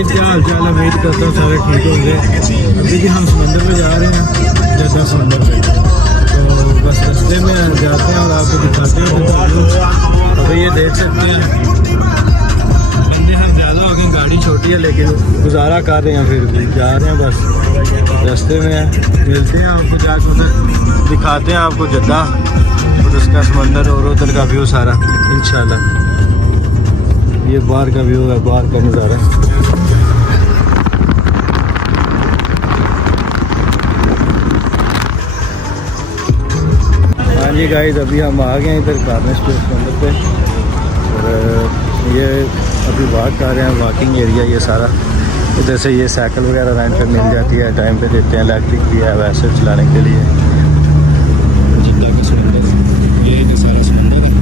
Guys, क्या हाल चाल है? उम्मीद करता हूँ सारे ठीक होंगे। अभी भी हम समंदर में जा रहे हैं, जद्दा समंदर से। तो बस रास्ते में जाते हैं और आपको दिखाते हैं। अभी ये देख सकते हैं बंदे हम ज़्यादा हो गए, गाड़ी छोटी है लेकिन गुजारा कर रहे हैं, फिर भी जा रहे हैं। बस रास्ते में मिलते हैं आपको, जाकर उधर दिखाते हैं आपको जद्दा और उसका समंदर और उधर का व्यू सारा इंशाल्लाह। ये बाहर का व्यू है, बाहर का नज़ारा। हाँ जी गाइस, अभी हम आ गए हैं इधर गार्डन स्पेस समंदर पे और ये अभी वॉक कर रहे हैं, वॉकिंग एरिया ये सारा। इधर से ये साइकिल वगैरह रेंट पर मिल जाती है, टाइम पे देते हैं। इलेक्ट्रिक भी है वैसे चलाने के लिए। जिद्दा का समंदर, ये सारा समंदर है।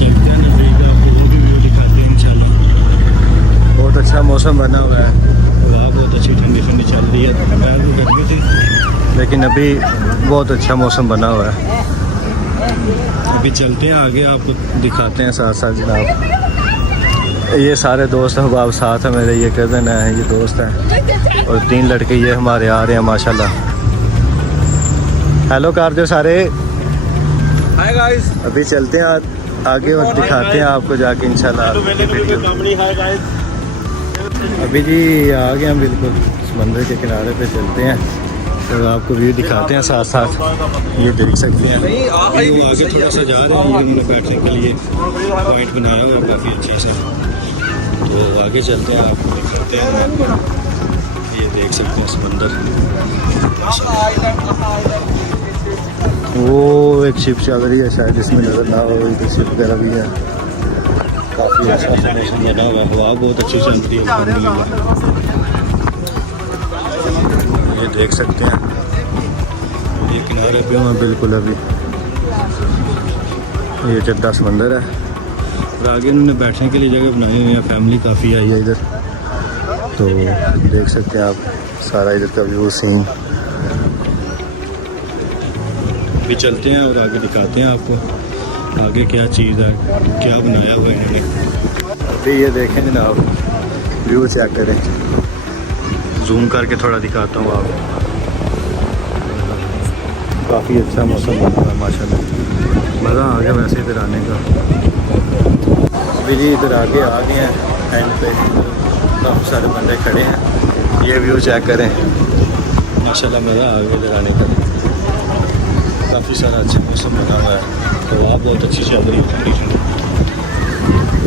चलते हैं नज़दीक, आपको वो भी व्यू दिखाते हैं इंशाल्लाह। बहुत अच्छा मौसम बना हुआ है, हवा बहुत अच्छी ठंडी ठंडी चल रही है। दोपहर को गर्मी थी लेकिन अभी बहुत अच्छा मौसम बना हुआ है। अभी चलते हैं आगे, आपको दिखाते हैं साथ साथ जनाब। ये सारे दोस्त अहबाब साथ है मेरे, ये कज़न है, ये दोस्त हैं और 3 लड़के ये हमारे आ रहे हैं माशाल्लाह। हेलो कार जो सारे, हाय गाइस। अभी चलते हैं आगे और दिखाते हैं आपको जाके इंशाल्लाह। अभी जी आ गए हम बिल्कुल समंदर के किनारे पे, चलते हैं और आपको व्यू दिखाते हैं साथ साथ। ये देख सकते हैं वो आगे थोड़ा सा जा रहे हैं, उन्होंने बैठने के लिए पॉइंट बनाया हुआ काफ़ी अच्छा सा। तो आगे चलते हैं, आपको दिखाते हैं। ये देख सकते हैं समंदर। वो एक शिप चल रही है, शायद इसमें नज़र ना हो, इधर शिप वगैरह भी है। काफ़ी अच्छा फॉर्मेशन बना हुआ है, हवा बहुत अच्छी चल रही है। ये देख सकते हैं ये किनारे पे हूँ बिल्कुल अभी। ये जद्दा समंदर है और आगे इन्होंने बैठने के लिए जगह बनाई हुई है। फैमिली काफ़ी आई है इधर, तो देख सकते हैं आप सारा इधर का व्यू सीन। अभी चलते हैं और आगे दिखाते हैं आपको आगे क्या चीज़ है, क्या बनाया हुआ है इन्होंने। अभी ये देखें जनाब, व्यू चेक करें, जूम करके थोड़ा दिखाता हूँ आपको। काफ़ी अच्छा मौसम बना हुआ है माशाल्लाह, मज़ा आ गया वैसे इधर आने का। अभी जी इधर आगे आ गए हैं एंड पे, काफ़ी सारे बंदे खड़े हैं। ये व्यू चेक करें माशाल्लाह, मज़ा आ गया इधर आने का। काफ़ी सारा अच्छा मौसम बना हुआ है, हवा बहुत अच्छी चल रही है ठंडी ठंडी।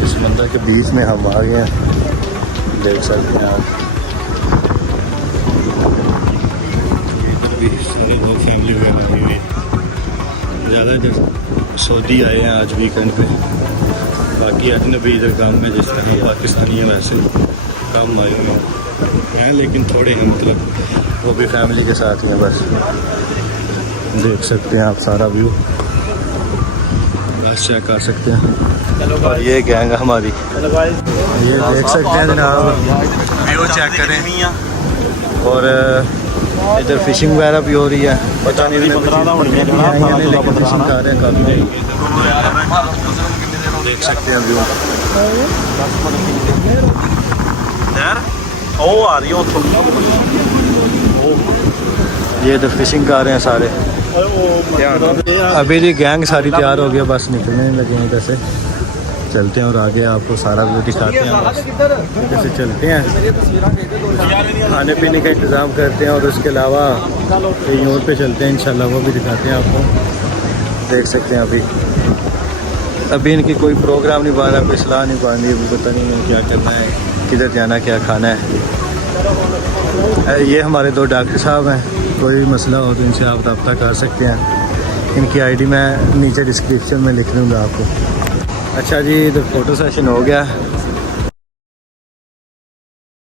इस समंदर के बीच में हम आ गए हैं, देख सकते हैं आप। इधर भी सारे लोग फैमिली वगैरह आई हुई है, ज़्यादा इधर सऊदी आए हैं आज वीकेंड पे। बाकी अजनबी इधर काम में जिस तरह पाकिस्तानी है वैसे काम आए हुए हैं, लेकिन थोड़े हैं, मतलब वो भी फैमिली के साथ ही हैं। बस देख सकते हैं आप सारा व्यू, बस चेक कर सकते हैं। और ये गैंग है हमारी, ये देख सकते हैं जनाब, व्यू चेक करें। और इधर फिशिंग वगैरह भी हो रही है, पता नहीं लेकिन फिशिंग कर रहे हैं काफ़ी। देख सकते हैं व्यू, ये इधर फिशिंग कर रहे हैं सारे। अभी जी गैंग सारी तैयार हो गया, बस निकलने लगे हैं इधर से। चलते हैं और आगे आपको सारा व्यू दिखाते हैं। बस इधर से चलते हैं, खाने पीने का इंतज़ाम करते हैं और उसके अलावा कहीं और पे चलते हैं इंशाल्लाह, वो भी दिखाते हैं आपको। देख सकते हैं अभी इनकी कोई प्रोग्राम नहीं बन रहा, कोई सलाह नहीं बन रही, अभी पता नहीं है क्या करना है, किधर जाना, क्या खाना है। ये हमारे 2 डॉक्टर साहब हैं, कोई मसला हो तो इनसे आप रब्ता कर सकते हैं। इनकी आईडी मैं नीचे डिस्क्रिप्शन में लिख दूँगा आपको। अच्छा जी, इधर फ़ोटो सेशन हो गया,